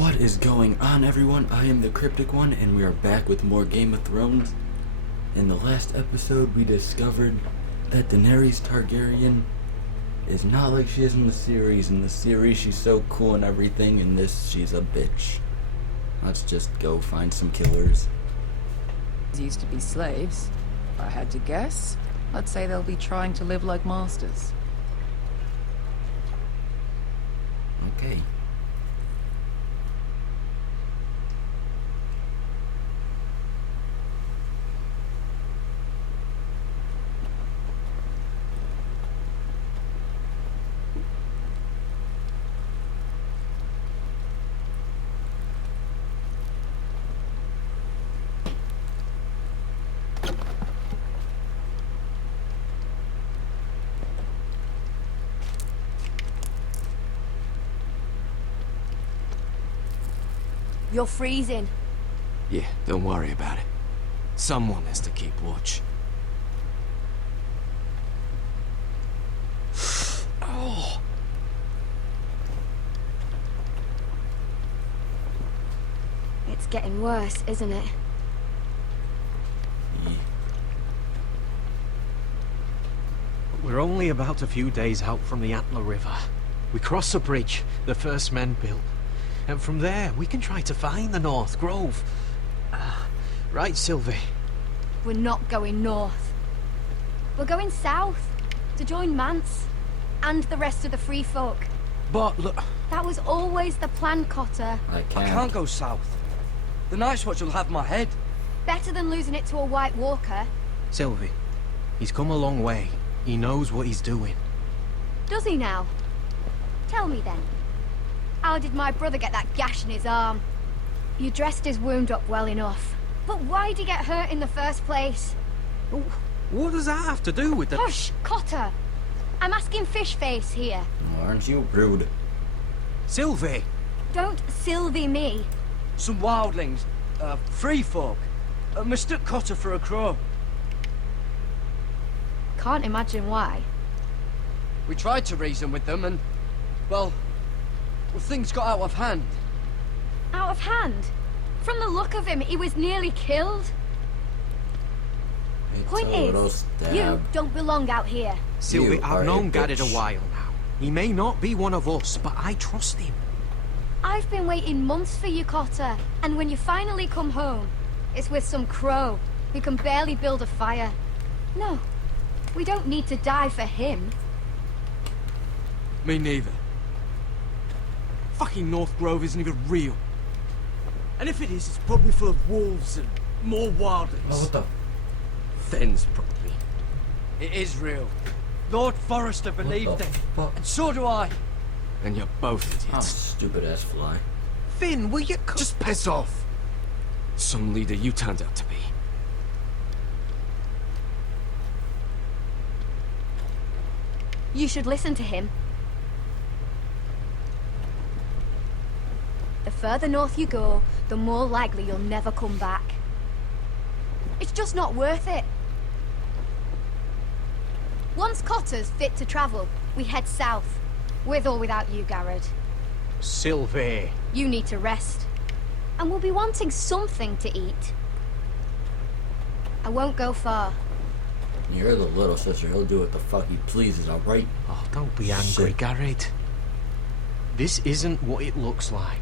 What is going on, everyone? I am TheCrypticOne, and we are back with more Game of Thrones. In the last episode, we discovered that Daenerys Targaryen is not like she is in the series. In the series, she's so cool and everything. In this, she's a bitch. Let's just go find some killers. Used to be slaves. If I had to guess, I'd say they'll be trying to live like masters. Okay. You're freezing. Yeah, don't worry about it. Someone has to keep watch. Oh. It's getting worse, isn't it? Yeah. We're only about a few days out from the Atla River. We cross a bridge the first men built. And from there, we can try to find the North Grove. Right, Sylvie? We're not going north. We're going south, to join Mance, and the rest of the free folk. But look... That was always the plan, Cotter. I can't go south. The Night's Watch will have my head. Better than losing it to a White Walker. Sylvie, he's come a long way. He knows what he's doing. Does he now? Tell me then. How did my brother get that gash in his arm? You dressed his wound up well enough. But why'd he get hurt in the first place? What does that have to do with the... Hush, Cotter! I'm asking Fishface here. Aren't you rude? Sylvie! Don't Sylvie me. Some wildlings, free folk, mistook Cotter for a crow. Can't imagine why. We tried to reason with them and, well, things got out of hand. Out of hand? From the look of him, he was nearly killed. It's Point a little is, stab. you don't belong out here. Sylvie, You are I've a known Garrett a bitch. while now. He may not be one of us, but I trust him. I've been waiting months for you, Cotter. And when you finally come home, it's with some crow who can barely build a fire. No, we don't need to die for him. Me neither. Fucking North Grove isn't even real. And if it is, it's probably full of wolves and more wildlings. Oh, what the... Fens, probably. It is real. Lord Forrester believed the it. fuck? And so do I. And you're both Oh, idiots. stupid-ass fly. Finn, will you... Just piss off. Some leader you turned out to be. You should listen to him. The further north you go, the more likely you'll never come back. It's just not worth it. Once Cotter's fit to travel, we head south. With or without you, Garrett. Sylvie. You need to rest. And we'll be wanting something to eat. I won't go far. You're the little sister. He'll do what the fuck he pleases, alright? Oh, don't be angry, Shit. Garrett. This isn't what it looks like.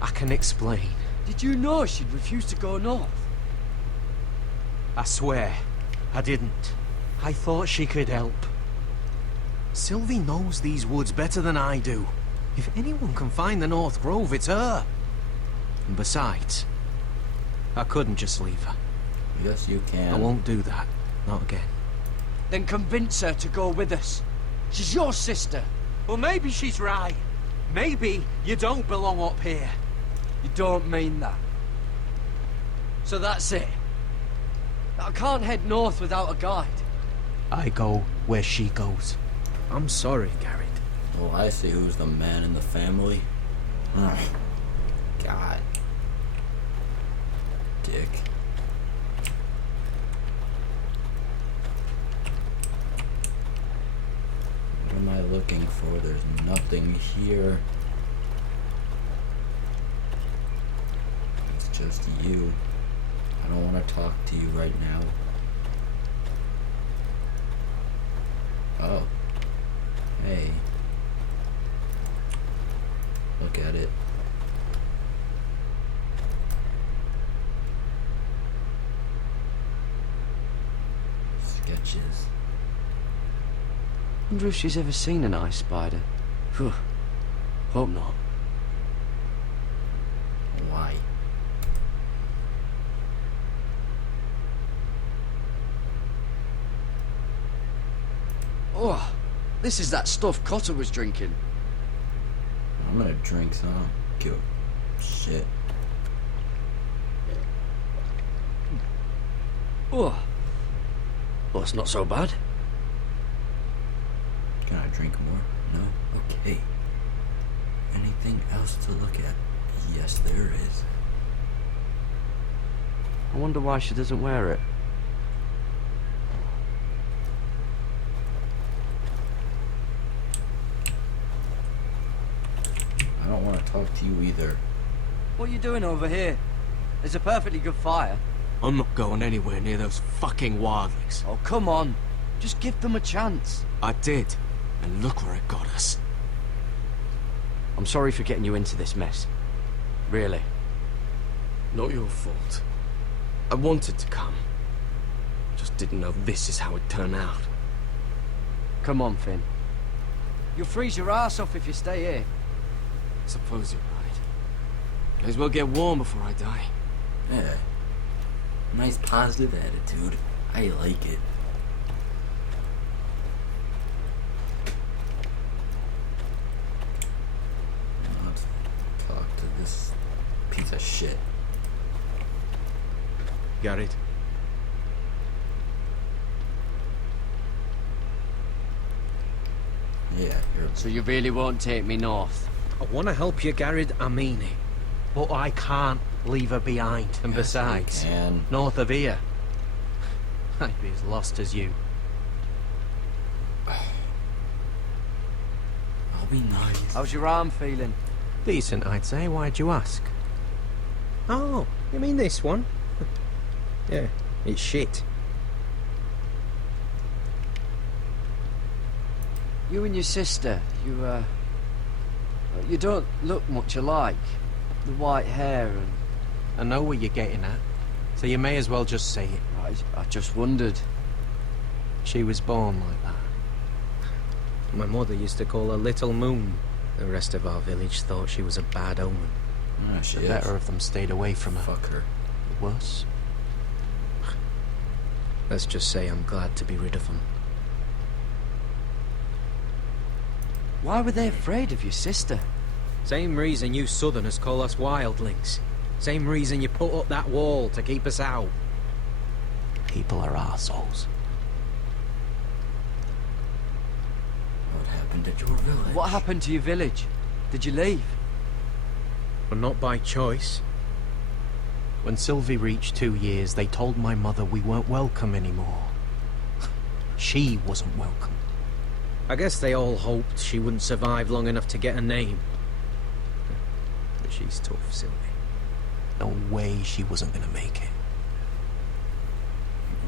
I can explain. Did you know she'd refuse to go north? I swear, I didn't. I thought she could help. Sylvie knows these woods better than I do. If anyone can find the North Grove, it's her. And besides, I couldn't just leave her. Yes, you can. I won't do that. Not again. Then convince her to go with us. She's your sister. Well, maybe she's right. Maybe you don't belong up here. You don't mean that. So that's it. I can't head north without a guide. I go where she goes. I'm sorry, Garrett. Oh, I see who's the man in the family. Ugh. God. Dick. What am I looking for? There's nothing here. just you. I don't want to talk to you right now. Oh. Hey. Look at it. Sketches. Wonder if she's ever seen an ice spider. Phew. Hope not. Why? Oh, this is that stuff Cotter was drinking. I'm gonna drink some. Cute. Shit. Oh. Well, it's not so bad. Can I drink more? No? Okay. Anything else to look at? Yes, there is. I wonder why she doesn't wear it. I don't want to talk to you either. What are you doing over here? There's a perfectly good fire. I'm not going anywhere near those fucking wildlings. Oh, come on. Just give them a chance. I did, and look where it got us. I'm sorry for getting you into this mess. Really. Not your fault. I wanted to come. Just didn't know this is how it'd turn out. Come on, Finn. You'll freeze your ass off if you stay here. Suppose you're right. May as well get warm before I die. Yeah. Nice positive attitude. I like it. Let's talk to this piece of shit. Got it? Yeah, you're... So you really won't take me north? I want to help you, Garrett, I mean it. But I can't leave her behind. And Yes, you besides, can. north of here, I'd be as lost as you. I'll be nice. How's your arm feeling? Decent, I'd say. Why'd you ask? Oh, you mean this one? Yeah, it's shit. You and your sister, you don't look much alike. The white hair and... I know what you're getting at, so you may as well just say it. I just wondered. She was born like that. My mother used to call her Little Moon. The rest of our village thought she was a bad omen. Oh, she The is. better of them stayed away from her. Fuck her. The worse. Let's just say I'm glad to be rid of them. Why were they afraid of your sister? Same reason you Southerners call us wildlings. Same reason you put up that wall to keep us out. People are arseholes. What happened at your village? What happened to your village? Did you leave? But not by choice. When Sylvie reached 2 years, they told my mother we weren't welcome anymore. She wasn't welcome. I guess they all hoped she wouldn't survive long enough to get a name. But she's tough, Sylvie. No way she wasn't gonna make it.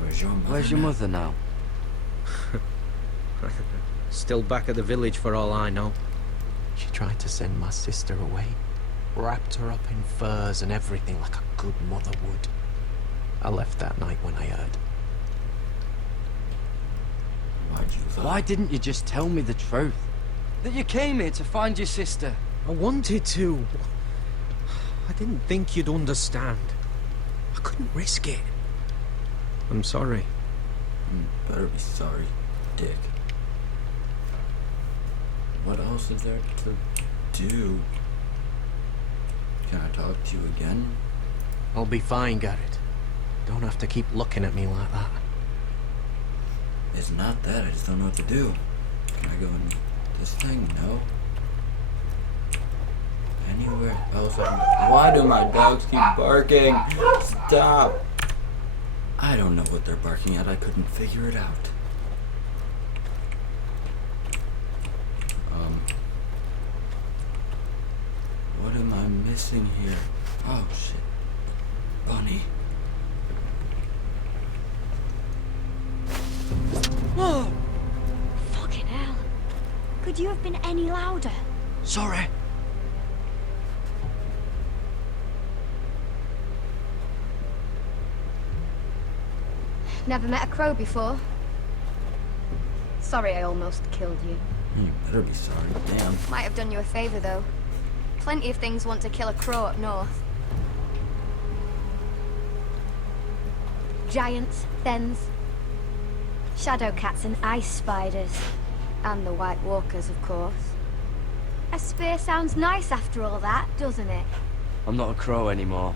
Where's your mother? Where's your mother now? Still back at the village for all I know. She tried to send my sister away. Wrapped her up in furs and everything like a good mother would. I left that night when I heard. Why'd you lie? Why didn't you just tell me the truth? That you came here to find your sister? I wanted to. I didn't think you'd understand. I couldn't risk it. I'm sorry. You better be sorry, dick. What else is there to do? Can I talk to you again? I'll be fine, Garrett. Don't have to keep looking at me like that. It's not that, I just don't know what to do. Can I go in this thing? No. Anywhere else I can... Why do my dogs keep barking? Stop! I don't know what they're barking at, I couldn't figure it out. What am I missing here? Oh shit. Bunny. Whoa! Fucking hell. Could you have been any louder? Sorry. Never met a crow before. Sorry I almost killed you. You better be sorry. Damn. Might have done you a favor, though. Plenty of things want to kill a crow up north. Giants, thens, shadow cats and ice spiders. And the White Walkers, of course. A spear sounds nice after all that, doesn't it? I'm not a crow anymore.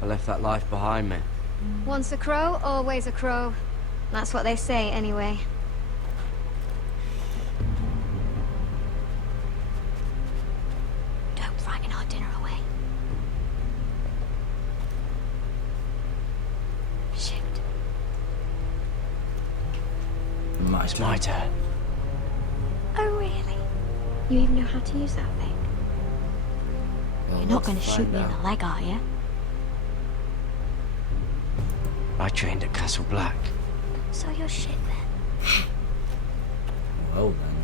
I left that life behind me. Once a crow, always a crow. That's what they say, anyway. Don't frighten our dinner away. Shit. It's my turn. Oh, really? You even know how to use that thing? Well, You're not let's going to shoot find me in out. the leg, are you? I trained at Castle Black. So you're shit then. Well then.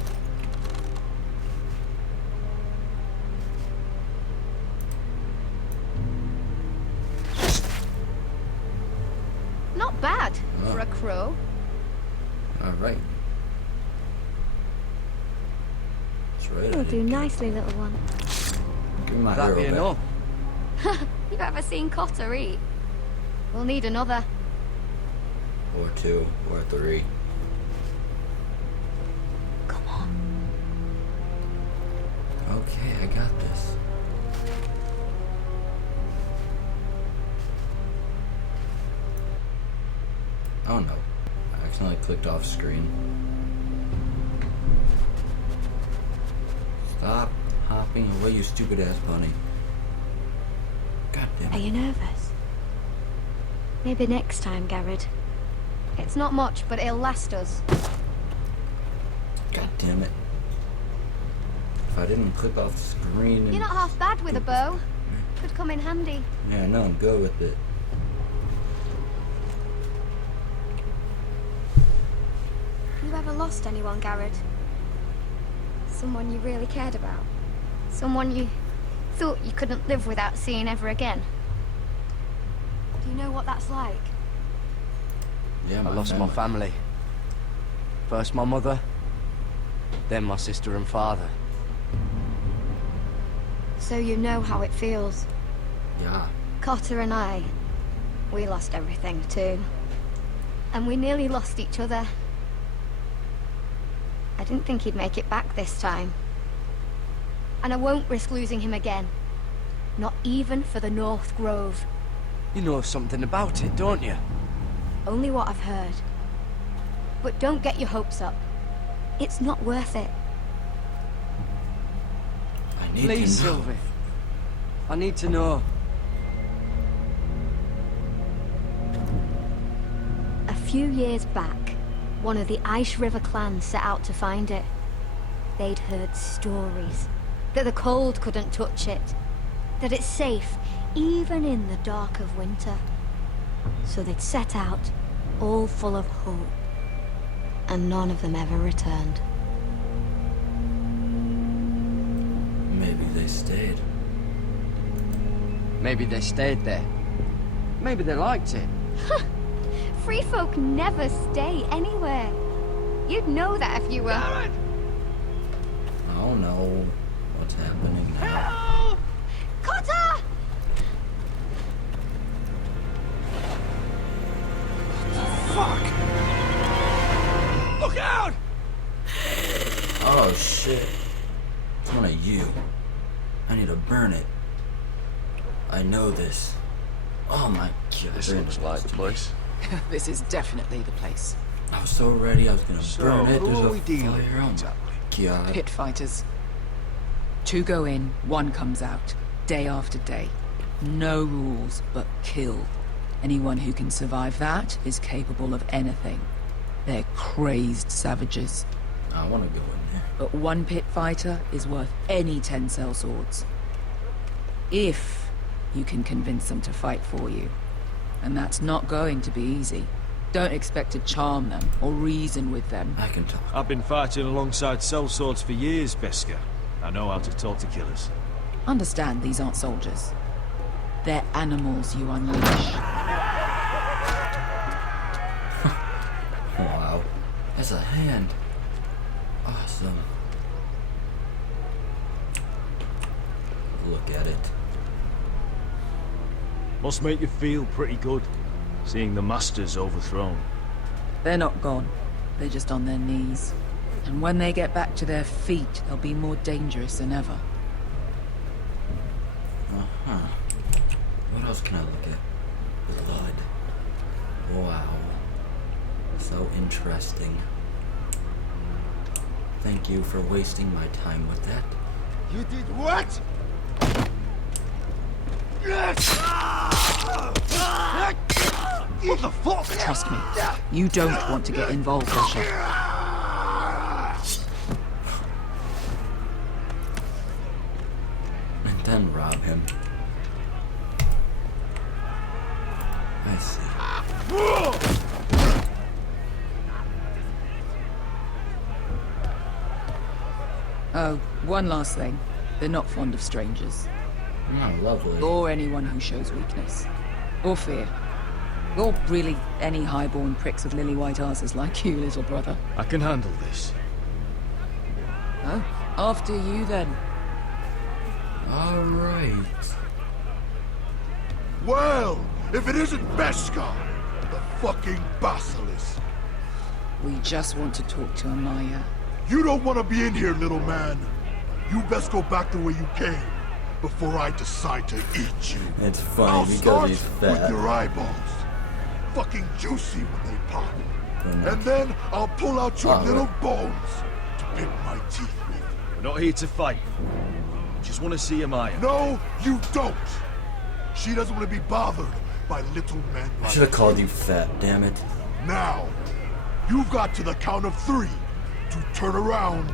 Not bad Oh. for a crow. Alright. That's right. I You'll do didn't get- nicely, little one. Give me my That'd be arrow back. enough. You ever seen Cotter eat? We'll need another. Or 2, or 3. Come on. Okay, I got this. Oh no. I accidentally clicked off screen. Stop hopping away, you stupid ass bunny. God damn Are it. you nervous? Maybe next time, Garrett. It's not much, but it'll last us. God damn it. If I didn't click off screen and... You're not half bad with a bow. Could come in handy. Yeah, no, I'm good with it. You ever lost anyone, Garrett? Someone you really cared about? Someone you thought you couldn't live without seeing ever again? Do you know what that's like? Yeah, I lost my family. First my mother, then my sister and father. So you know how it feels. Yeah. Cotter and I, we lost everything too. And we nearly lost each other. I didn't think he'd make it back this time. And I won't risk losing him again. Not even for the North Grove. You know something about it, don't you? Only what I've heard. But don't get your hopes up. It's not worth it. I need Please, to know. Sylvie. I need to know. A few years back, one of the Ice River clans set out to find it. They'd heard stories that the cold couldn't touch it, that it's safe even in the dark of winter. So they'd set out, all full of hope, and none of them ever returned. Maybe they stayed. Maybe they stayed there. Maybe they liked it. Free folk never stay anywhere. You'd know that if you were... Oh no. What's happening now? Cotter! Fuck! Look out! Oh shit. It's one of you. I need to burn it. I know this. Oh my god. This looks like the place. This is definitely the place. I was so ready, I was gonna burn it. who There's are a we dealing with fire. Oh my exactly? god. Pit fighters. 2 go in, 1 comes out, day after day. No rules, but kill. Anyone who can survive that is capable of anything. They're crazed savages. I wanna go in there. But 1 pit fighter is worth any 10 cell swords. If you can convince them to fight for you. And that's not going to be easy. Don't expect to charm them or reason with them. I can talk. I've been fighting alongside sellswords for years, Beskar. I know how to talk to killers. Understand these aren't soldiers. They're animals you unleash. Wow. That's a hand. Awesome. Look at it. Must make you feel pretty good, seeing the Masters overthrown. They're not gone. They're just on their knees. And when they get back to their feet, they'll be more dangerous than ever. Uh-huh. What else can I look at? Blood. Wow. So interesting. Thank you for wasting my time with that. You did what? What the fuck? Trust me, you don't want to get involved, Bishop. And then rob him. I see. Oh, one last thing. They're not fond of strangers. Oh, lovely. Or anyone who shows weakness. Or fear. Or really any highborn pricks with lily white asses like you, little brother. I can handle this. Oh, after you then. Alright. Well, if it isn't Beskar, the fucking basilisk. We just want to talk to Amaya. You don't want to be in here, little man. You best go back the way you came before I decide to eat you. It's I'll funny because start he's with fat. your eyeballs. Fucking juicy when they pop. They're And then I'll pull out your Oh, little right. bones to pick my teeth with. We're not here to fight. Just want to see Amaya. No, you don't. She doesn't want to be bothered by little men I like should have called you fat, damn it. Now, you've got to the count of 3 to turn around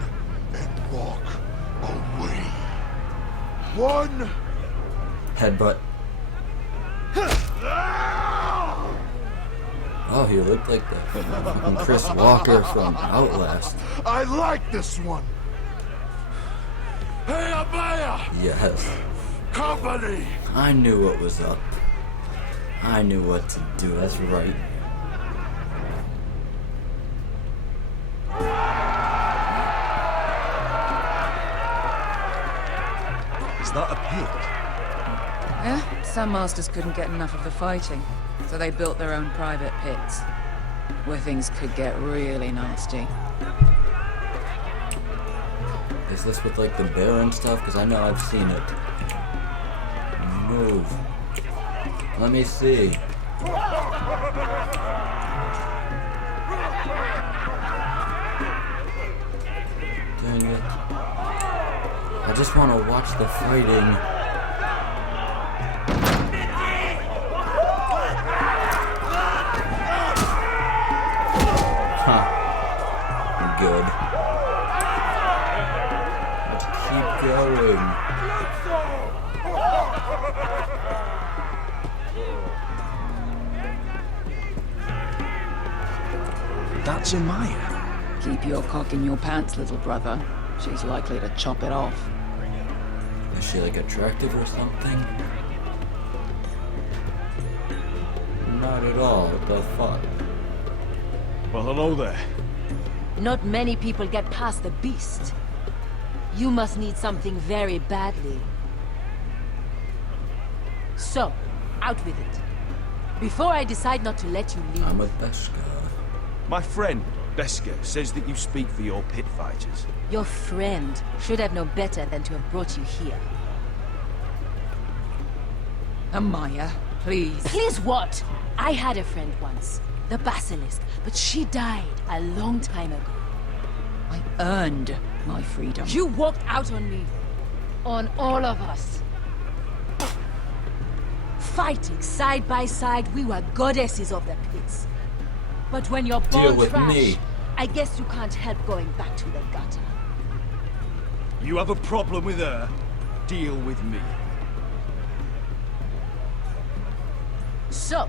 and walk away. 1. Headbutt. Oh, he looked like the fucking Chris Walker from Outlast. I like this one. Hey, Amaya! Yes. Company! I knew what was up. I knew what to do, that's right. Is that a pig? Yeah, some masters couldn't get enough of the fighting, so they built their own private pits, where things could get really nasty. Is this with like the bear and stuff? Because I know I've seen it. Move. Let me see. Dang it. I just want to watch the fighting. Huh. Good. Let's keep going. That's Amaya. Keep your cock in your pants, little brother. She's likely to chop it off. Is she like attractive or something? Not at all. What the fuck? Well, hello there. Not many people get past the beast. You must need something very badly. So, out with it. Before I decide not to let you leave. I'm a Beskar. My friend, Beskar, says that you speak for your pit fighters. Your friend should have known better than to have brought you here. Amaya, please. Please what? I had a friend once, the Basilisk, but she died a long time ago. I earned my freedom. You walked out on me. On all of us. Fighting side by side, we were goddesses of the pits. But when you're Deal born with trash, me. I guess you can't help going back to the gutter. You have a problem with her? Deal with me. So,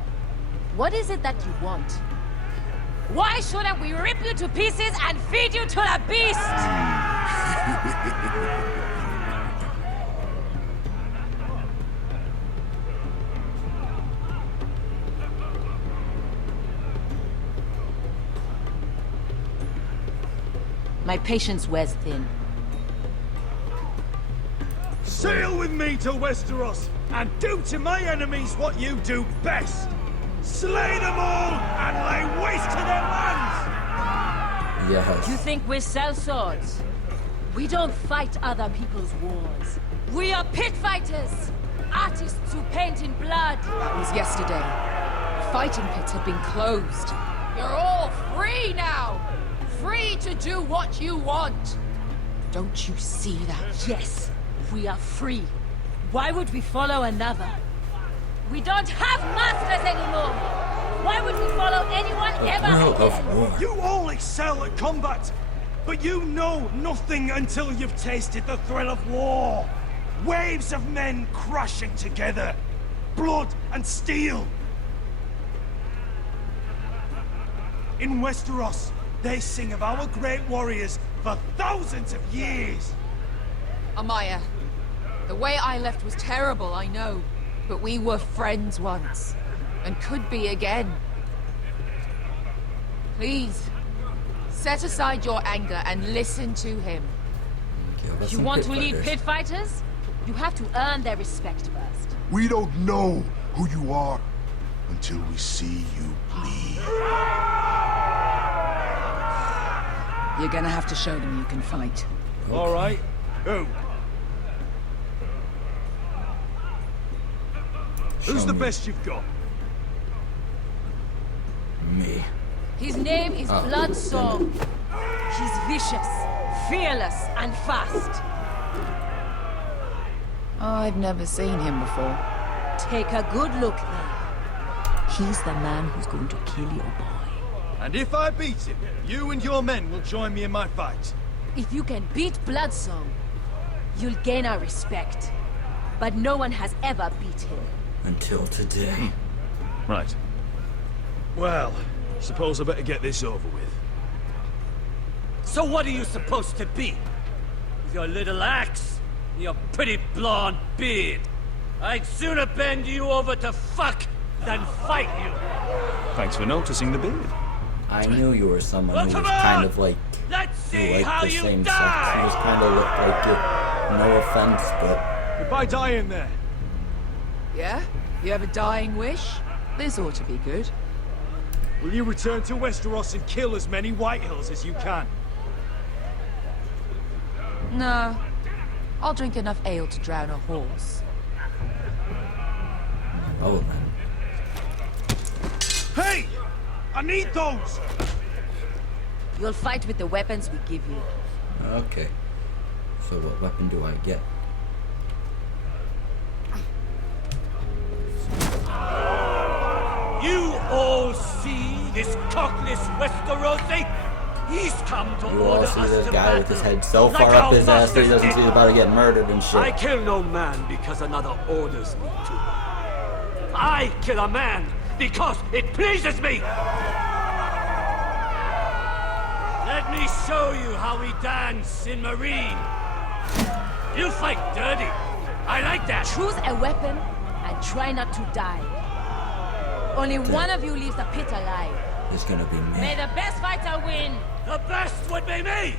what is it that you want? Why shouldn't we rip you to pieces and feed you to the beast? My patience wears thin. Sail with me to Westeros, and do to my enemies what you do best. Slay them all, and lay waste to their lands! Yes. You think we sell swords? We don't fight other people's wars. We are pit fighters! Artists who paint in blood! That was yesterday. The fighting pits have been closed. You're all free now! Free to do what you want! Don't you see that? Yes, we are free. Why would we follow another? We don't have masters anymore! Why would we follow anyone ever Thrill again? of war. You all excel at combat, but you know nothing until you've tasted the thrill of war. Waves of men crashing together. Blood and steel. In Westeros, they sing of our great warriors for thousands of years. Amaya, the way I left was terrible, I know. But we were friends once. And could be again. Please, set aside your anger and listen to him. You want to lead pit fighters? You have to earn their respect first. We don't know who you are until we see you bleed. You're gonna have to show them you can fight. All right. Who? Who's the best you've got? Me. His name is Oh, Blood damn Song. He's vicious, fearless, and fast. I've never seen him before. Take a good look then. He's the man who's going to kill your boy. And if I beat him, you and your men will join me in my fight. If you can beat Bloodsong, you'll gain our respect. But no one has ever beat him. Until today. Right. Well, suppose I better get this over with. So what are you supposed to be? With your little axe? And your pretty blonde beard? I'd sooner bend you over to fuck than fight you. Thanks for noticing the beard. I knew you were someone Well, who come was on! kind of like Let's see you how like the you same sex. die! You just kind of looked like it. No offense, but Goodbye dying there. Yeah? You have a dying wish? This ought to be good. Will you return to Westeros and kill as many Whitehills as you can? No. I'll drink enough ale to drown a horse. oh then. Hey! I need those! You'll fight with the weapons we give you. Okay. So what weapon do I get? You all see this cockless Westerosi? He's come to You all order see us this to guy with battle. his head so Like far up our his ass that he doesn't masters see he's did. about to get murdered and shit. I kill no man because another orders me to. I kill a man because it pleases me! Let me show you how we dance in Marine. You fight dirty. I like that. Choose a weapon and try not to die. Only one of you leaves the pit alive. It's gonna be May me. the best fighter win! The best would be me!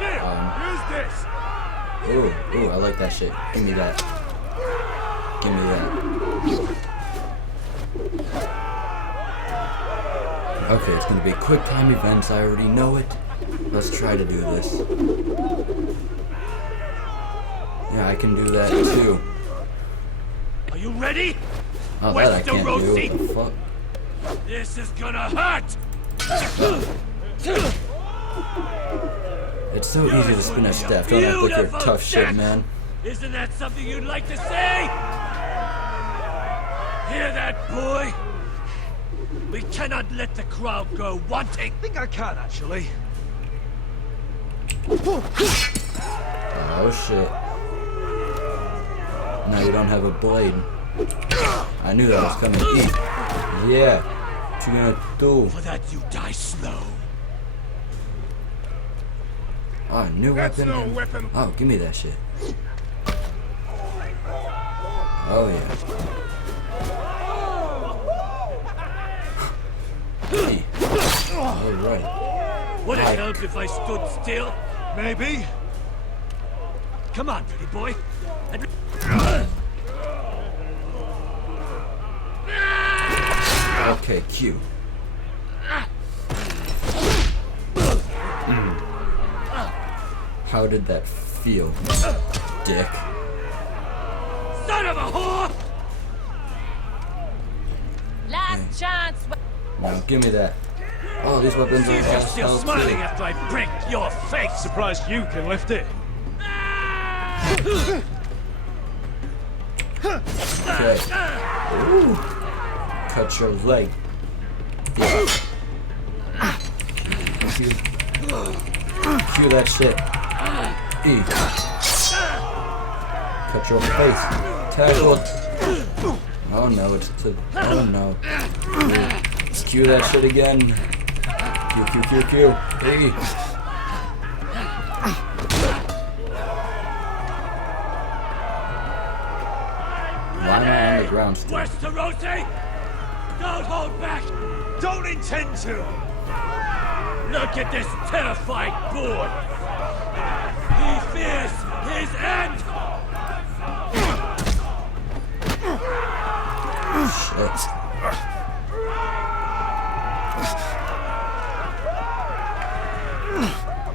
Here, use this! Ooh, I like that shit. Give me that. Give me that. Okay, it's gonna be quick time events. I already know it. Let's try to do this. Yeah, I can do that too. Are you ready? Oh, that I can't do. Westerosi. What the fuck? This is gonna hurt! It's so easy to spin a staff. Don't act like you're Beautiful tough shit, death. man. Isn't that something you'd like to say? Hear that, boy? We cannot let the crowd go wanting. I think I can, actually. Oh shit. Now you don't have a blade. I knew that was coming. Eat. Yeah. What you gonna do? For that you die slow. Oh, new That's weapon. no weapon. Oh, give me that shit. Oh yeah. Hey. All right. Would it Hi. help if I stood still? Maybe. Come on, pretty boy. Okay, Q. How did that feel, dick? Son of a whore! Last chance. Now give me that. Oh, these weapons See are if you're all still spelled smiling too. after I break your face. Surprised you can lift it. Okay. Ooh. Cut your leg. Yeah. Cue that shit. E. Cut your face. Tackle. Oh no, it's to. Oh no. Cue that shit again. Q. E. Why am I on the ground still? Westerosi! Don't hold back! Don't intend to. Look at this terrified boy! He fears his end! Shit.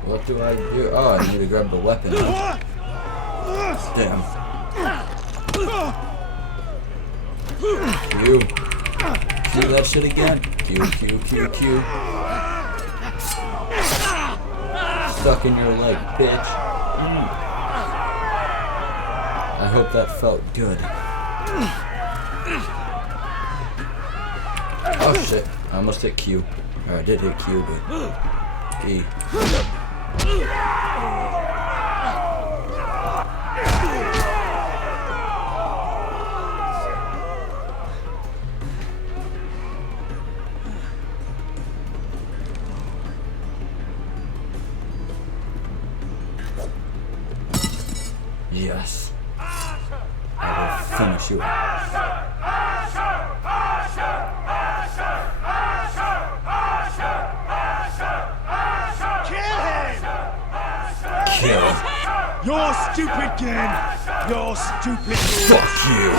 What do I do? Oh, I need to grab the weapon. Damn. Q. Q that shit again. Q. Stuck in your leg, bitch. I hope that felt good. Oh shit, I almost hit Q. Or I did hit Q, but... E. Yes. I will finish you. Kill. Your stupid game. Your stupid. Fuck you.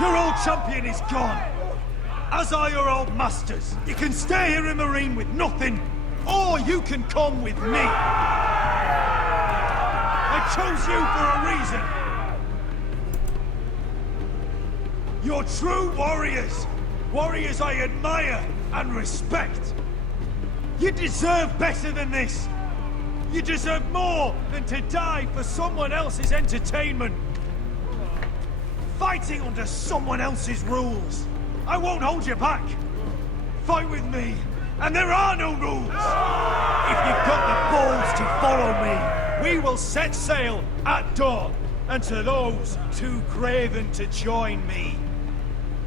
Your old champion is gone. As are your old masters. You can stay here in Marine with nothing, or you can come with me. I chose you for a reason. You're true warriors. Warriors I admire and respect. You deserve better than this. You deserve more than to die for someone else's entertainment. Fighting under someone else's rules. I won't hold you back. Fight with me, and there are no rules. If you've got the balls to follow me, we will set sail at dawn. And to those too craven to join me,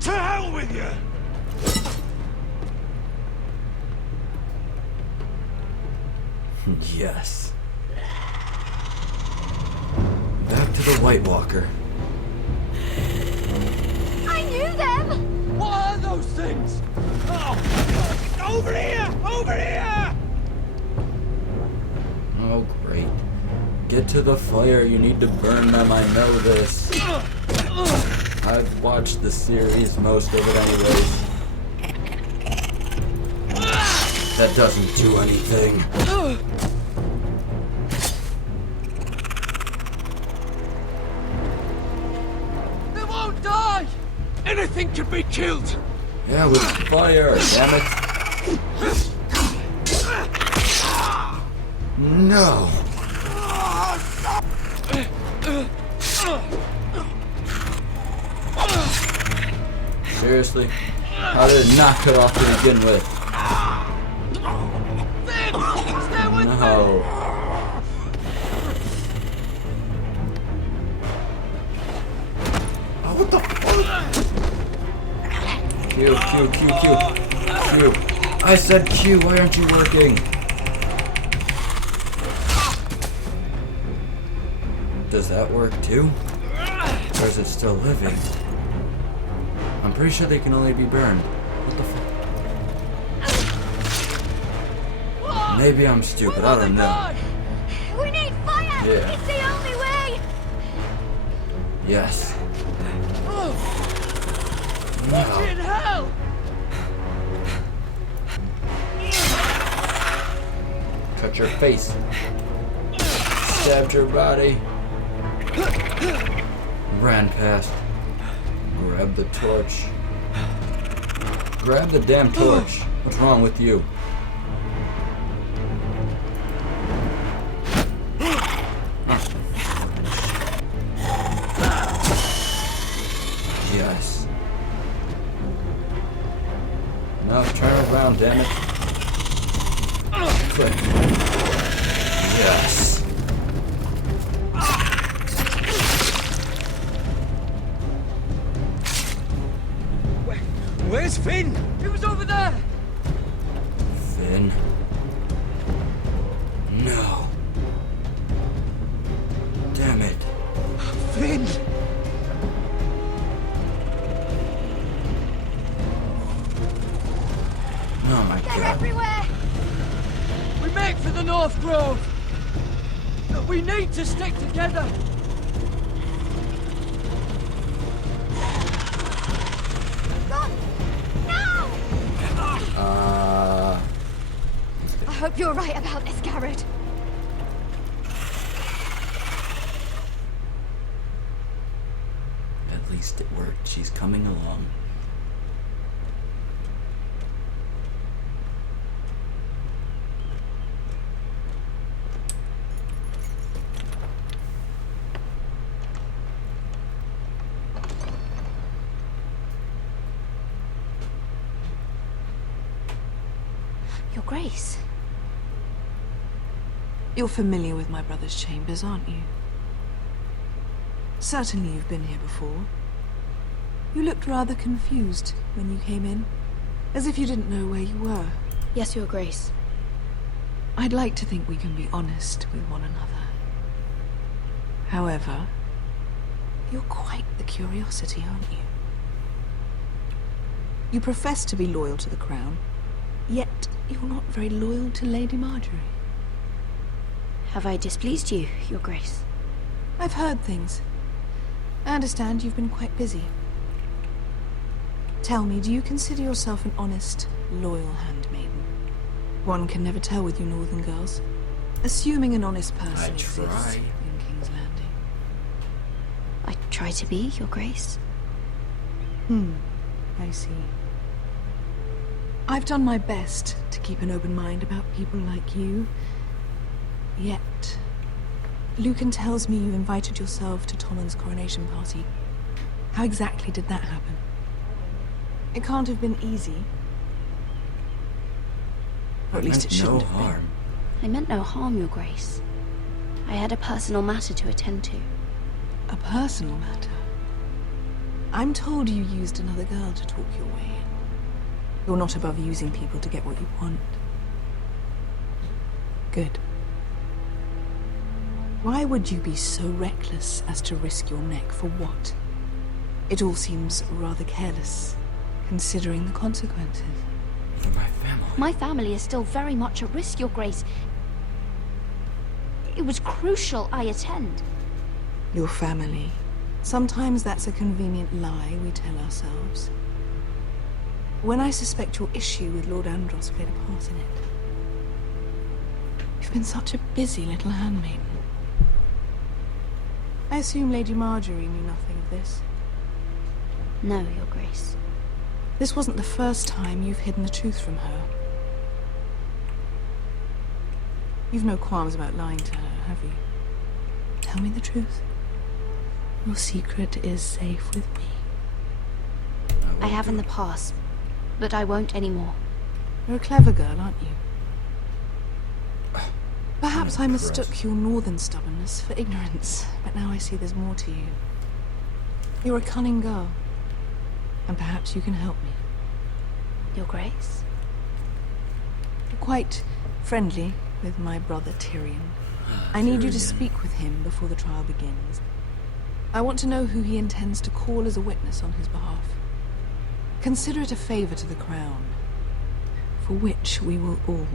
to hell with you! Yes. Back to the White Walker. I knew them! What are those things? Oh, over here! Over here! Oh, great. Get to the fire. You need to burn them. I know this. I've watched the series, most of it anyways. That doesn't do anything. They won't die! Anything can be killed! Yeah, with fire, damn it. No. Seriously? How did it not cut off to begin with? No. Oh, what the fuck? Q. I said Q, why aren't you working? Does that work too? Or is it still living? I'm pretty sure they can only be burned. What the fuck? Maybe I'm stupid, I don't know. We need fire! Yeah. It's the only way! Yes. What in hell? Cut your face. Stabbed your body. Ran past. Grab the torch. Grab the damn torch. What's wrong with you? Yes. No, turn around, damn it. Click. Yes. Where's Finn? He was over there! Finn. No. Damn it. Finn! Oh my They're god. everywhere! We make for the North Grove! We need to stick together! Run! No! I hope you're right about this, Garrett. At least it worked. She's coming along. Your Grace. You're familiar with my brother's chambers, aren't you? Certainly you've been here before. You looked rather confused when you came in, as if you didn't know where you were. Yes, Your Grace. I'd like to think we can be honest with one another. However, you're quite the curiosity, aren't you? You profess to be loyal to the crown, yet you're not very loyal to Lady Marjorie. Have I displeased you, Your Grace? I've heard things. I understand you've been quite busy. Tell me, do you consider yourself an honest, loyal handmaiden? One can never tell with you northern girls. Assuming an honest person exists in King's Landing. I try to be, Your Grace. I see. I've done my best to keep an open mind about people like you. Yet, Lucan tells me you invited yourself to Tommen's coronation party. How exactly did that happen? It can't have been easy. Or at least it shouldn't have been. I meant no harm, Your Grace. I had a personal matter to attend to. A personal matter? I'm told you used another girl to talk your way in. You're not above using people to get what you want. Good. Why would you be so reckless as to risk your neck for what? It all seems rather careless, considering the consequences. For my family. My family is still very much at risk, Your Grace. It was crucial I attend. Your family. Sometimes that's a convenient lie we tell ourselves. When I suspect your issue with Lord Andros played a part in it. You've been such a busy little handmaiden. I assume Lady Marjorie knew nothing of this. No, Your Grace. This wasn't the first time you've hidden the truth from her. You've no qualms about lying to her, have you? Tell me the truth. Your secret is safe with me. I have in the past, but I won't anymore. You're a clever girl, aren't you? Perhaps I mistook your northern stubbornness for ignorance, but now I see there's more to you. You're a cunning girl, and perhaps you can help me. Your Grace? You're quite friendly with my brother Tyrion. I need you to speak with him before the trial begins. I want to know who he intends to call as a witness on his behalf. Consider it a favor to the crown, for which we will all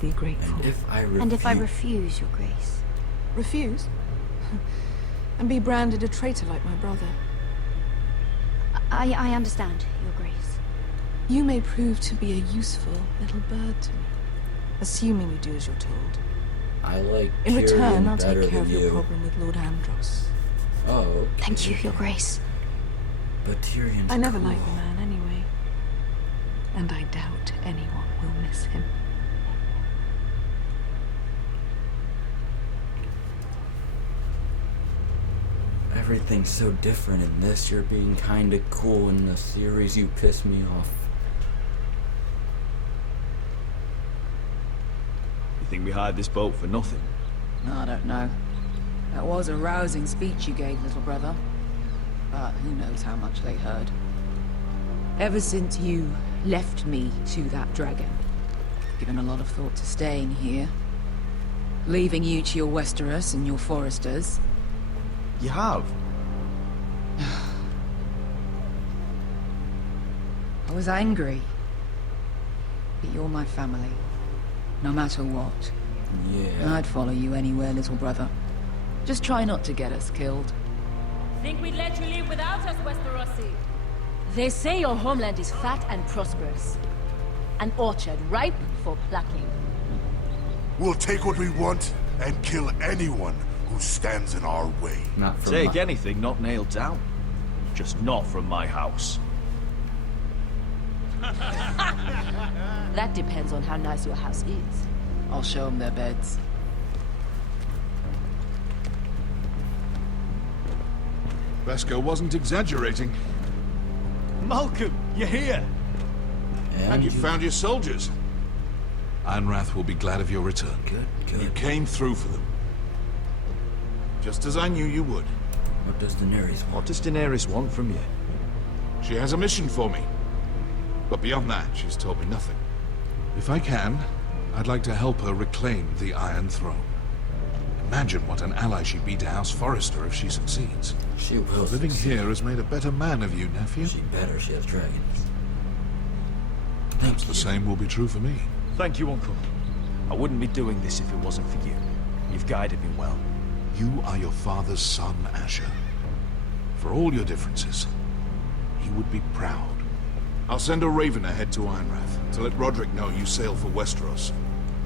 be grateful. And if I refuse, Your Grace? Refuse? And be branded a traitor like my brother? I understand, Your Grace. You may prove to be a useful little bird to me, assuming you do as you're told. I like In return, Tyrion I'll better take care of than your you. problem with Lord Andros. Oh, okay. Thank you, Your Grace. But Tyrion's I never cool. liked the man anyway. And I doubt anyone will miss him. Everything's so different in this. You're being kinda cool in the series. You piss me off. You think we hired this boat for nothing? I don't know. That was a rousing speech you gave, little brother. But who knows how much they heard. Ever since you left me to that dragon, I've given a lot of thought to staying here. Leaving you to your Westeros and your foresters. You have? I was angry. But you're my family. No matter what. Yeah. I'd follow you anywhere, little brother. Just try not to get us killed. Think we'd let you leave without us, Westerosi? They say your homeland is fat and prosperous. An orchard ripe for plucking. We'll take what we want and kill anyone who stands in our way. Not from Take my... anything not nailed down. Just not from my house. That depends on how nice your house is. I'll show them their beds. Vesco wasn't exaggerating. Malcolm, you're here! And you found your soldiers. Ironrath will be glad of your return. Good. You came through for them. Just as I knew you would. What does Daenerys want? What does Daenerys want from you? She has a mission for me. But beyond that, she's told me nothing. If I can, I'd like to help her reclaim the Iron Throne. Imagine what an ally she'd be to House Forrester if she succeeds. She will. Living succeed. here has made a better man of you, nephew. She better. She has dragons. Perhaps the same will be true for me. Thank you, Uncle. I wouldn't be doing this if it wasn't for you. You've guided me well. You are your father's son, Asher. For all your differences, he would be proud. I'll send a raven ahead to Ironrath to let Roderick know you sail for Westeros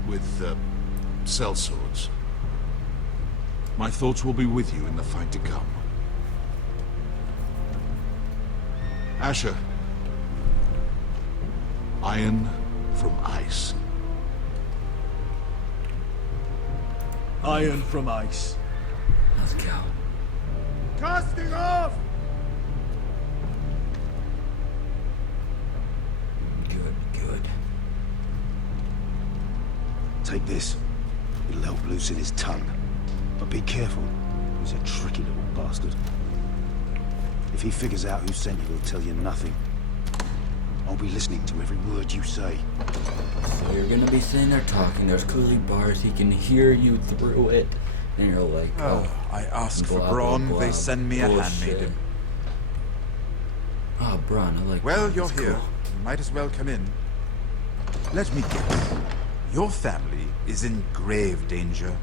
with, sellswords. My thoughts will be with you in the fight to come. Asher. Iron from ice. Iron from ice. Let's go. Casting off! Good. Take this. It'll help loosen his tongue. But be careful. He's a tricky little bastard. If he figures out who sent you, he'll tell you nothing. I'll be listening to every word you say. So you're gonna be sitting there talking. There's clearly bars. He can hear you through it. And you're like, I asked for blah, brawn, blah, blah. they send me a Bullshit. handmaiden. Oh, Bronn, I like Well, that. you're That's here. cool. You might as well come in. Let me guess. Your family is in grave danger,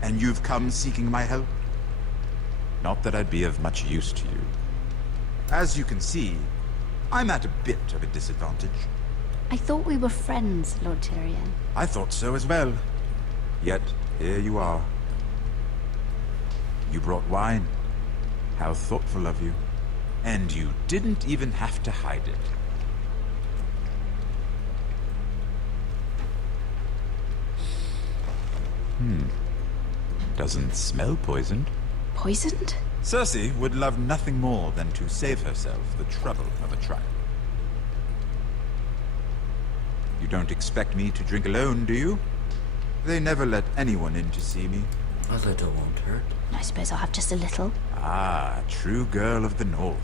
and you've come seeking my help? Not that I'd be of much use to you. As you can see, I'm at a bit of a disadvantage. I thought we were friends, Lord Tyrion. I thought so as well. Yet, here you are. You brought wine. How thoughtful of you. And you didn't even have to hide it. Doesn't smell poisoned. Poisoned? Cersei would love nothing more than to save herself the trouble of a trial. You don't expect me to drink alone, do you? They never let anyone in to see me. A little won't hurt. I suppose I'll have just a little. Ah, true girl of the North.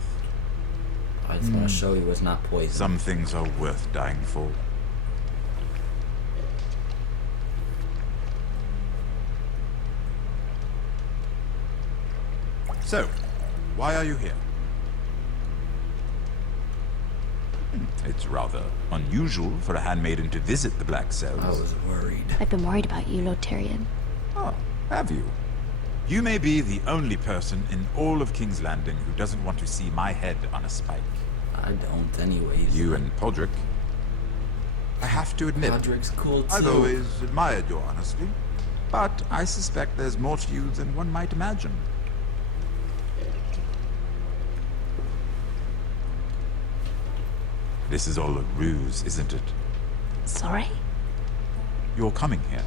I just want to show you it's not poison. Some things are worth dying for. So, why are you here? It's rather unusual for a handmaiden to visit the Black Cells. I was worried. I've been worried about you, Lord Tyrion. Oh, have you? You may be the only person in all of King's Landing who doesn't want to see my head on a spike. I don't anyways. You and Podrick. I have to admit, Podrick's cool too. I've always admired your honesty, but I suspect there's more to you than one might imagine. This is all a ruse, isn't it? Sorry? You're coming here.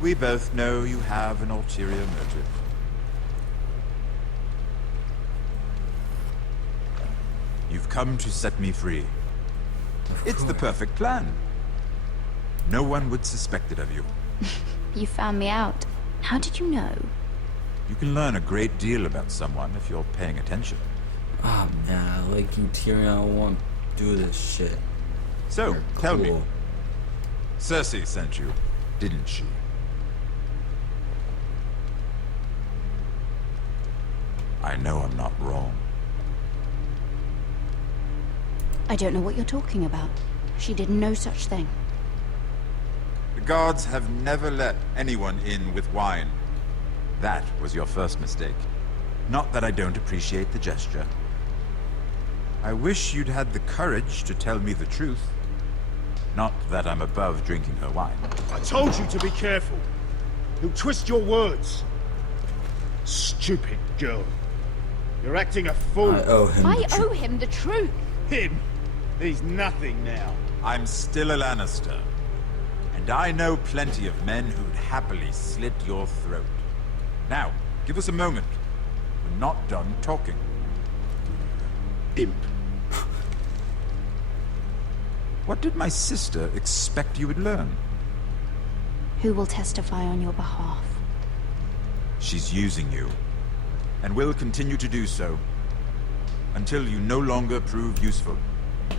We both know you have an ulterior motive. You've come to set me free. It's the perfect plan. No one would suspect it of you. You found me out. How did you know? You can learn a great deal about someone if you're paying attention. Oh, nah, like you, Tyrion, I won't do this shit. So, You're tell me. cool. Cersei sent you, didn't she? I know I'm not wrong. I don't know what you're talking about. She did no such thing. The guards have never let anyone in with wine. That was your first mistake. Not that I don't appreciate the gesture. I wish you'd had the courage to tell me the truth. Not that I'm above drinking her wine. I told you to be careful. He'll twist your words. Stupid girl. You're acting a fool. I owe him. I owe him the truth. Him? He's nothing now. I'm still a Lannister. And I know plenty of men who'd happily slit your throat. Now, give us a moment. We're not done talking. Imp. What did my sister expect you would learn? Who will testify on your behalf? She's using you. And will continue to do so. Until you no longer prove useful.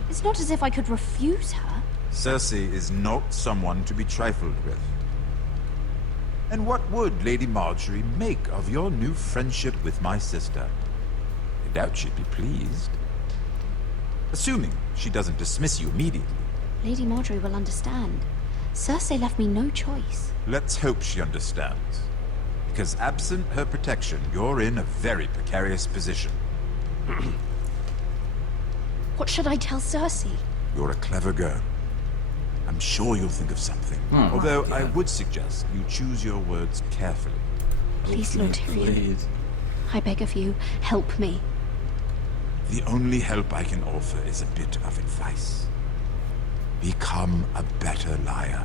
It's not as if I could refuse her. Cersei is not someone to be trifled with. And what would Lady Marjorie make of your new friendship with my sister? I doubt she'd be pleased. Assuming she doesn't dismiss you immediately. Lady Marjorie will understand. Cersei left me no choice. Let's hope she understands. Because absent her protection, you're in a very precarious position. What should I tell Cersei? You're a clever girl. I'm sure you'll think of something. Although I would suggest you choose your words carefully. Please, Lord Tyrion. Please. I beg of you, help me. The only help I can offer is a bit of advice. Become a better liar.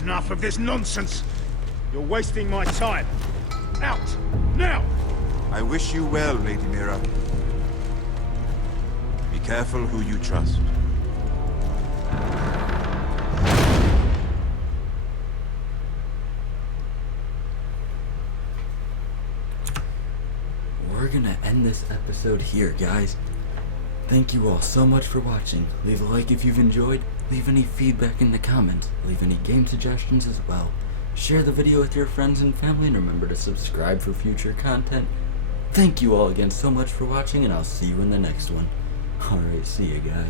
Enough of this nonsense. You're wasting my time. Out! Now! I wish you well, Lady Mira. Be careful who you trust. We're gonna end this episode here, guys. Thank you all so much for watching. Leave a like if you've enjoyed. Leave any feedback in the comments. Leave any game suggestions as well. Share the video with your friends and family, and remember to subscribe for future content. Thank you all again so much for watching, and I'll see you in the next one. Alright, see you guys.